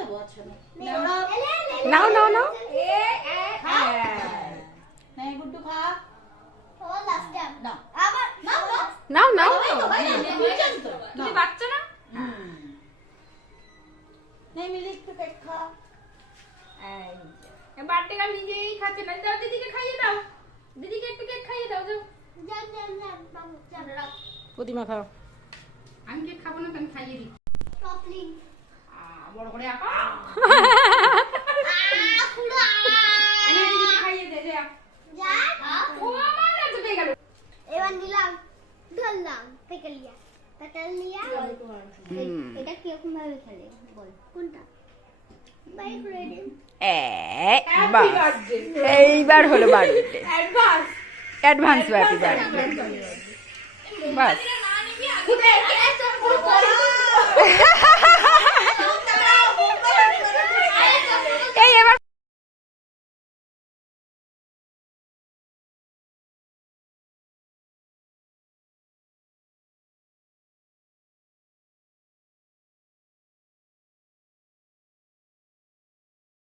দেবো? আচ্ছা নাও নাও নাও নাই গুড্ডু খা। না নাও নাও তুমি বাচ্চা না? নাই মিলি একটু কেক খা। বার্থডে কার্ড নিজেই খাচ্ছে না, দাও দিদিকে খাইয়ে দাও, দিদিকে একটু কেক খাইয়ে দাও। যাও প্রতিমা খাও। আমি কেক খাবো না, তো আমি খাইয়ে দিই। বড় করে আঁকা আমি দিদিকে খাইয়ে দে। যা ও আমার কাছে পেয়ে গেল। এবার নিলাম, ধরলাম, পেকে লিয়া, পেকে লিয়া। এটা কিরকম ভাবে খেলে বল? কোনটা? বাই করে দিন। এইবার হলো বার্থডে, অ্যাডভান্স হ্যাপি বার্থডে। বাস